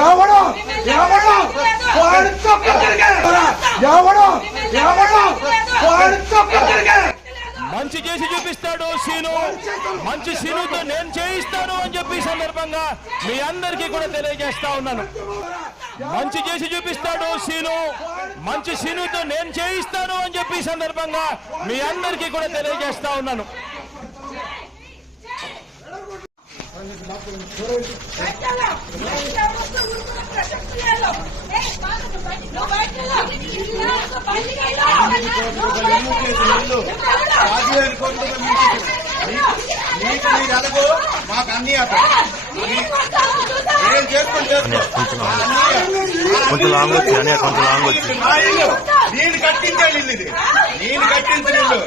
ఎవడో ఎవడో వాడితో ఎవడో ఎవడో వాడితో మంచి చేసి చూపిస్తాడు సీను. మంచి సీనుతో నేను చేయిస్తాను అని చెప్పి సందర్భంగా మీ అందరికీ కూడా తెలియజేస్తా ఉన్నాను. మంచి చేసి చూపిస్తాడు సీను. మంచి సీనుతో నేను చేయిస్తాను అని చెప్పి సందర్భంగా మీ అందరికీ కూడా తెలియజేస్తా ఉన్నాను. మాకు అన్ని కొంచెం లాంగ్ వచ్చి అని కొంచెం లాంగ్ వచ్చి నేను కట్టించే ఇల్లు ఇది. నేను కట్టించిన ఇల్లు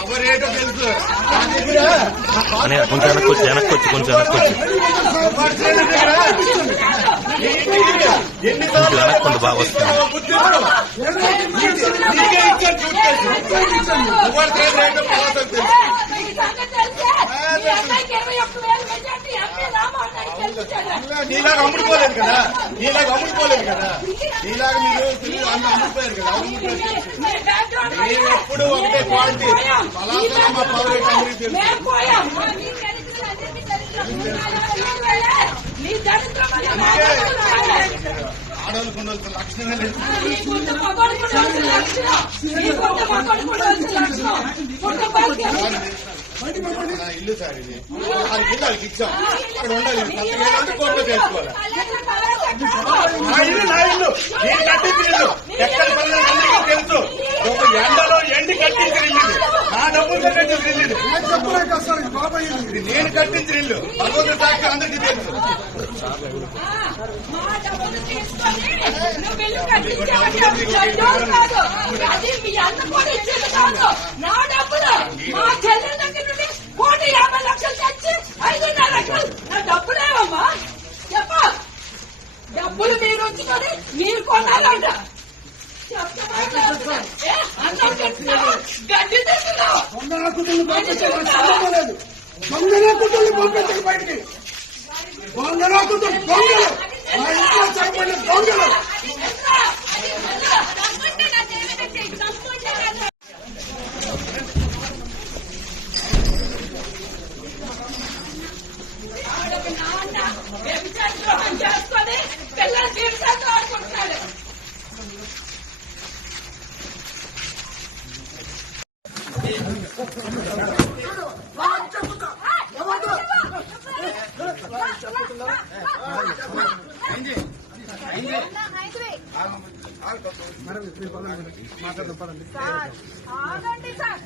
ఎవరేటో తెలుసు. అని కొంచెం వెనక్కి వచ్చి కొంచెం వెనక్కి వచ్చి వెనక్కుంటూ బాగా వస్తుంది. నీలాగా అమ్ముడుకోలేదు కదా. నీలాగా అమ్ముడుకోలేదు కదా. నీలాగా మీరు అమ్ముడిపోయారు కదా. నేను ఎప్పుడు ఒకటే క్వాలిటీ పలాసా మా పవరేట్ అందరికీ తెలుసు. ఆడవాళ్ళకు ఉండాల్సిన లక్షణమే లేదు. ఇల్లు సార్ ఇది. వాళ్ళకి ఇల్లు ఇచ్చాం. అక్కడ ఉండాలి. కోర్టులో చేసుకోవాలి. నా ఇల్లు నేను కట్టించిన ఇల్లు. ఎక్కడ పనులు అందరికీ తెలుసు. ఒక ఎండలో ఎండి కట్టించిన ఇల్లు. నా డబ్బులతో కట్టించిన ఇల్లు. ఇది నేను కట్టించిన ఇల్లు. భగవంతుడి సాక్షి అందరికీ తెలుసు. డబ్బులు మీరు ఉంచుకొని మీరు కొనాలంట. గడ్డి తెస్తున్నావు. దొంగన కుటుంబం పంపించండి బయటికి. దొంగన కుటుంబం దొంగలు మా ఇంట్లో చనిపోయిన దొంగలు. చేసుకొని పిల్లల జీవితాలతో ఆడుకుంటున్నాడు. మాట్లాడండి సార్.